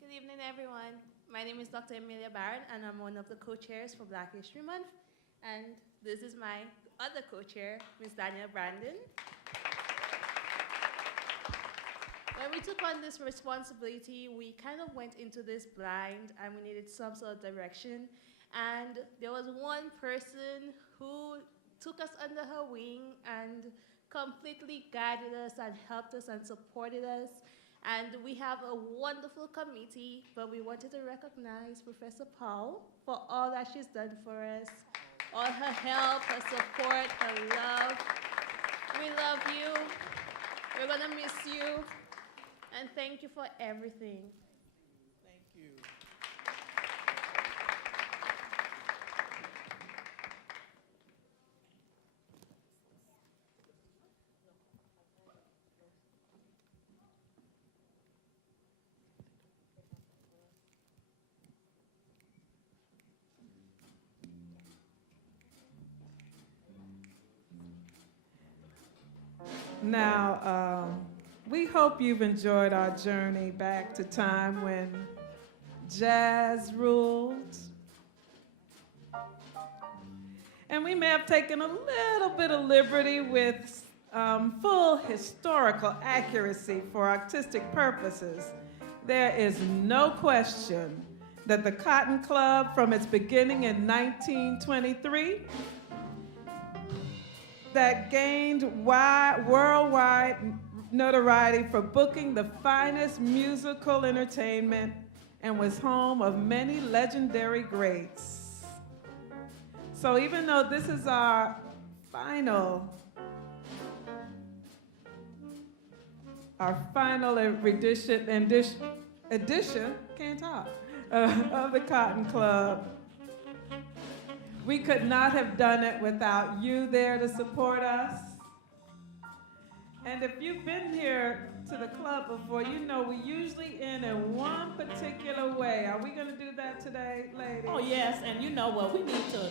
Good evening, everyone. My name is Dr. Emilia Barron, and I'm one of the co-chairs for Black History Month. And this is my other co-chair, Ms. Danielle Brandon. When we took on this responsibility, we kind of went into this blind, and we needed some sort of direction. And there was one person who took us under her wing and completely guided us and helped us and supported us. And we have a wonderful committee, but we wanted to recognize Professor Powell for all that she's done for us, all her help, her support, her love. We love you. We're gonna miss you. And thank you for everything. Thank you. Now, we hope you've enjoyed our journey back to time when jazz ruled. And we may have taken a little bit of liberty with full historical accuracy for artistic purposes. There is no question that the Cotton Club, from its beginning in 1923, that gained worldwide notoriety for booking the finest musical entertainment and was home of many legendary greats. So even though this is our final edition, can't talk, of the Cotton Club, we could not have done it without you there to support us. And if you've been here to the club before, you know we usually end in one particular way. Are we going to do that today, ladies? Oh, yes, and you know what? We need to.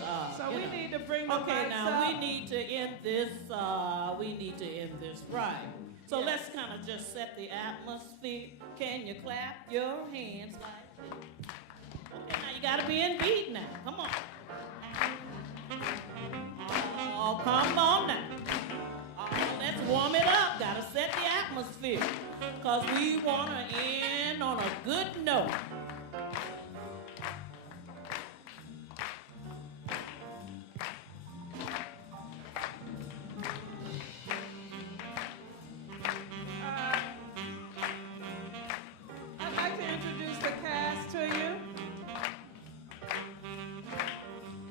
We need to bring the okay, lights now up. we need to end this. Right. So let's kind of just set the atmosphere. Can you clap your hands like this? Okay, now you got to be in beat now. Come on. Oh, come on now. Let's warm it up. Gotta set the atmosphere. Because we want to end on a good note. I'd like to introduce the cast to you.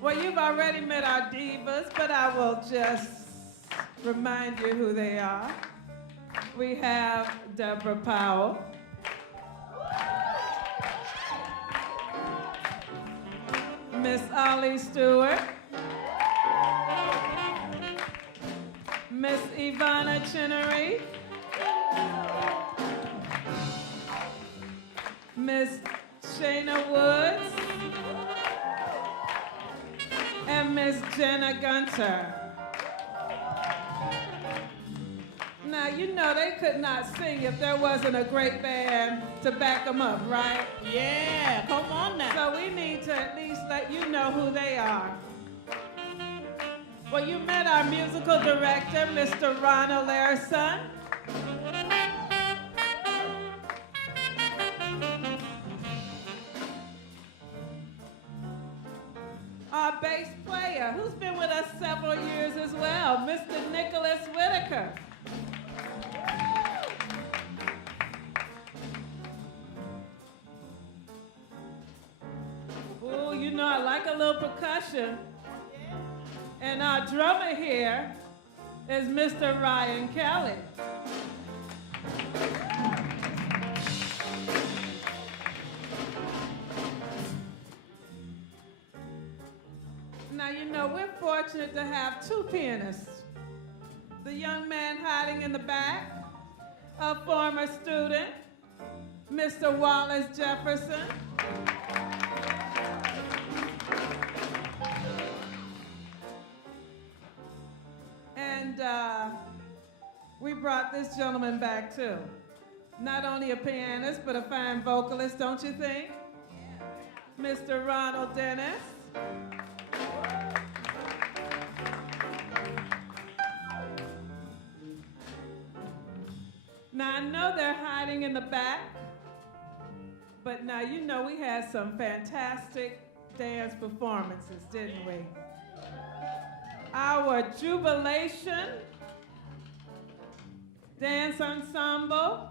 Well, you've already met our divas, but I will just remind you who they are. We have Deborah Powell. Miss Ollie Stewart. Miss Ivana Chinnery. Miss Shayna Woods, and Miss Jenna Gunter. Now, you know they could not sing if there wasn't a great band to back them up, right? Yeah, come on now. So we need to at least let you know who they are. Well, you met our musical director, Mr. Ronald Larson. Our bass player, who's been with us several years as well, Mr. Nicholas Whitaker. Ooh, you know I like a little percussion. And our drummer here is Mr. Ryan Kelly. Now, you know, we're fortunate to have two pianists. The young man hiding in the back, a former student, Mr. Wallace Jefferson. And we brought this gentleman back too. Not only a pianist, but a fine vocalist, don't you think? Mr. Ronald Dennis. Now, I know they're hiding in the back, but now you know we had some fantastic dance performances, didn't we? Our Jubilation Dance Ensemble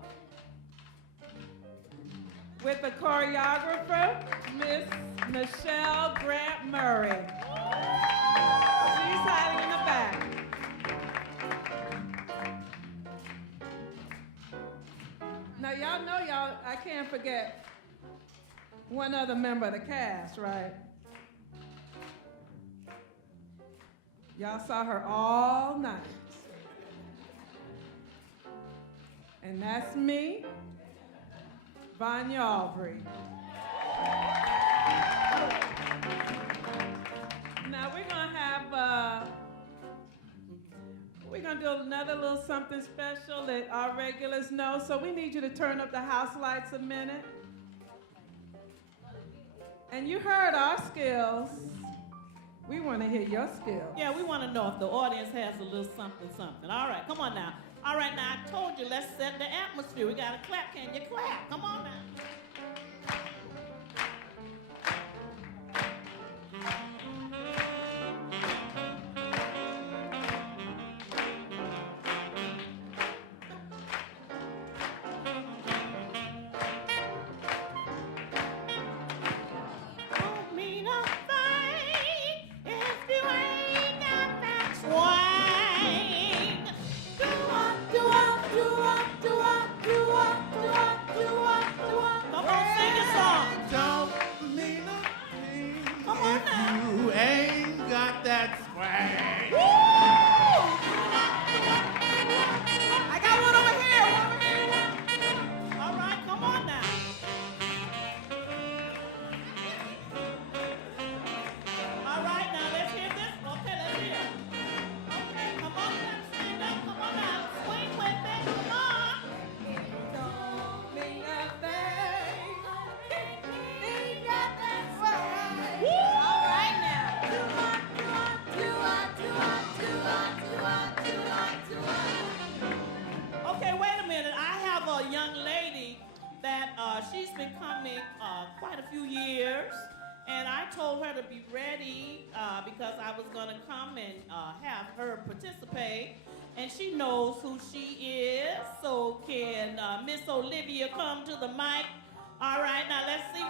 with the choreographer, Miss Michelle Grant Murray. She's hiding in the back. Now, y'all know I can't forget one other member of the cast, right? Y'all saw her all night. And that's me, Vanya Aubrey. Now we're gonna do another little something special that our regulars know. So we need you to turn up the house lights a minute. And you heard our skills. We want to hear your skills. Yeah, we want to know if the audience has a little something, something. All right, come on now. All right, now I told you, let's set the atmosphere. We got to clap. Can you clap? Come on now. She's been coming quite a few years, and I told her to be ready because I was going to come and have her participate, and she knows who she is. So can Miss Olivia come to the mic? All right, now let's see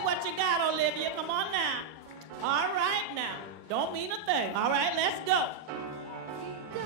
what you got, Olivia. Come on now. All right, now don't mean a thing. All right, let's go. Do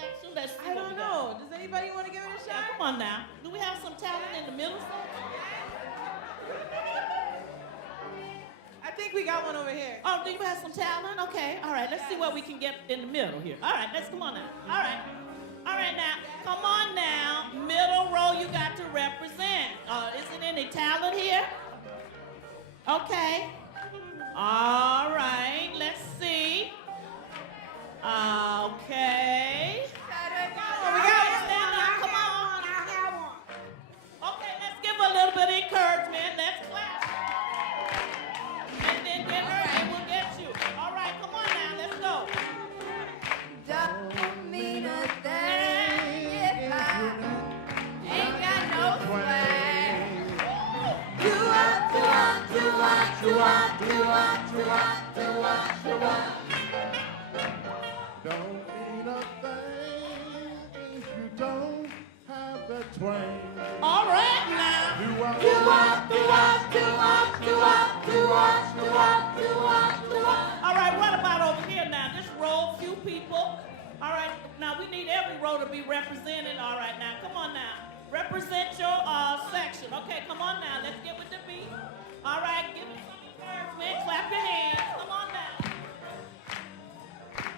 section? Let's see I what don't we got. know. Does anybody want to give it a Yeah, shot? come on now. Do we have some talent in the middle section? I think we got one over here. Oh, do you have some talent? Okay, all right. Let's see what we can get in the middle here. All right, let's come on now. All right. All right, now, come on now. Middle row, you got to represent. Isn't any talent here? Okay. All right, let's see. Okay. Oh, we got one. Stand up, come on. Okay, let's give a little bit of encouragement. Let's clap. And then get her and we'll get you. All right, come on now, let's go. Don't mean a thing if I ain't got no swag. Do what, do what, do what, do what, do what, do what, do what, do what. Don't mean a thing if you don't have the twang. All right now. Do what, Do what, do what, do what, do what, do what, do what, do what, do what. All right, what about over here now? This row, few people. All right, now we need every row to be represented. All right, now, come on now. Represent your section. Okay, come on now. Let's get with the beat. All right, give me some encouragement. Clap your hands. Come on now.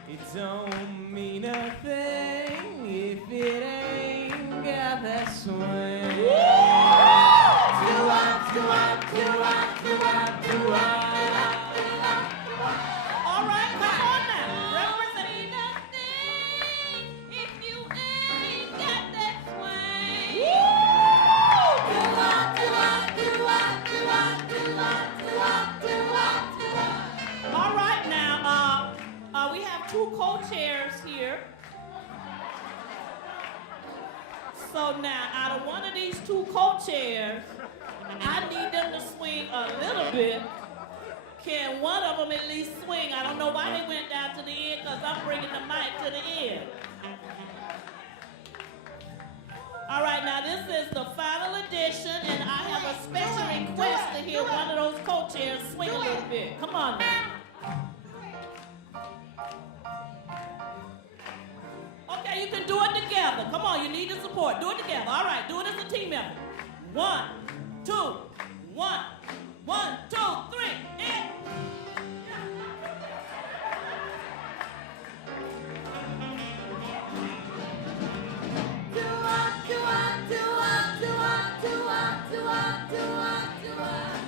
It don't mean a thing if it ain't got that swing. Do what, do what, do what, do what, do what. All right, come on now. Represent. Mean a thing if you ain't got that swing. Do what, do what, do what, do what, do what, do what, do what, do what. All right now. We have two co-chairs here. So now, out of one of these two co-chairs, I need them to swing a little bit. Can one of them at least swing? I don't know why they went down to the end, because I'm bringing the mic to the end. All right, now this is the final edition, and I have a special request to hear one of those co-chairs swing a little bit. Come on now. Okay, you can do it together. Come on, you need the support. Do it together. All right, do it as a team effort. 1, 2, 1, 1, 2, 3, and. Do what, do what, do what, do what, do what, do what, do what, do what.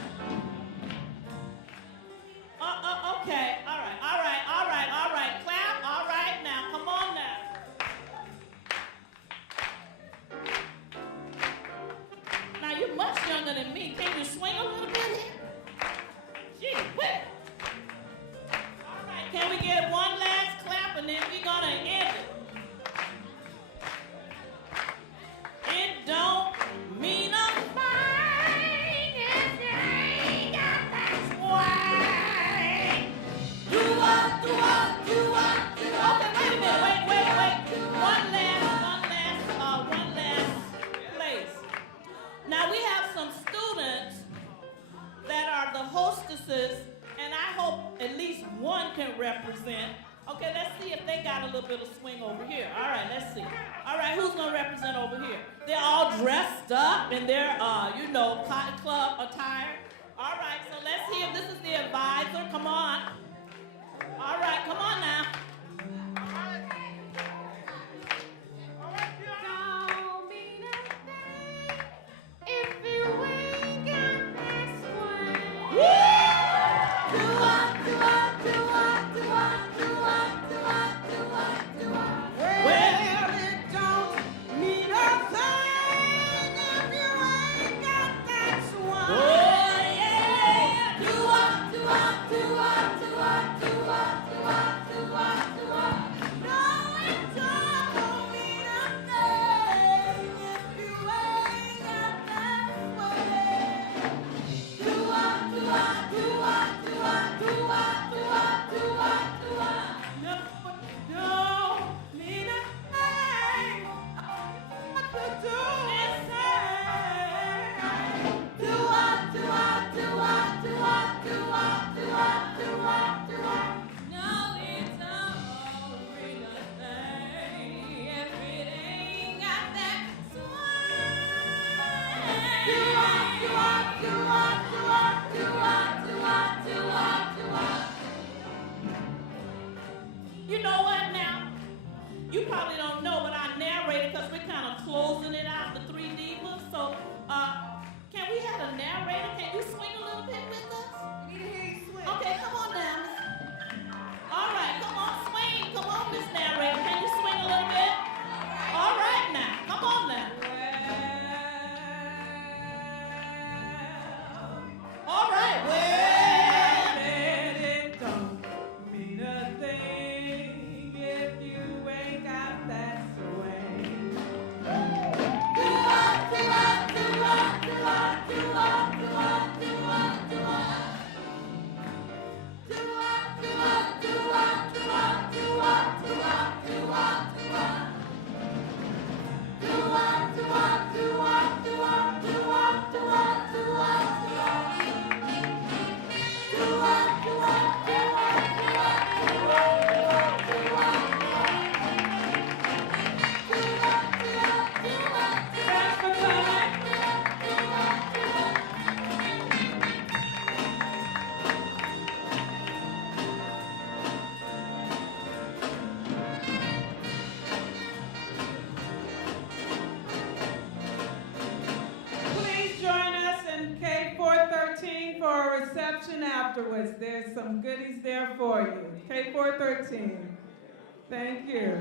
Okay. All right, all right, all right, all right. Clap. All right, now, come on now. Now, you're much younger than me. Can you swing a little bit here? Gee, whip. All right, can we get one last clap and then we're gonna end it? It don't mean a thing if you ain't got that swing. Do what, do what, do what, do what. Okay, wait a minute, wait. One last place. Now we have some students that are the hostesses, and I hope at least one can represent. Okay, let's see if they got a little bit of swing over here. All right, let's see. All right, who's gonna represent over here? They're all dressed up in their, Cotton Club attire. All right, so let's see if this is the advisor. Come on. All right, come on now. Don't mean a thing if you ain't got that swing. Do what, do what, do what, do what, do what, do what, do what, do what. Well, it don't mean a thing if you ain't got that swing. Oh, yeah. Do what, do what, do what, do what, do what, do what, do what. So, can we have a narrator? Can you swing a little bit with us? We need to hear you swing. Okay, come on now. All right, come on, swing. Come on, Miss Narrator. Can you swing a little bit? All right now. Come on now. All right. Well, then it don't mean a thing if you ain't got that swing. Thanks for coming. Please join us in K413 for a reception afterwards. There's some goodies there for you. K413. Thank you.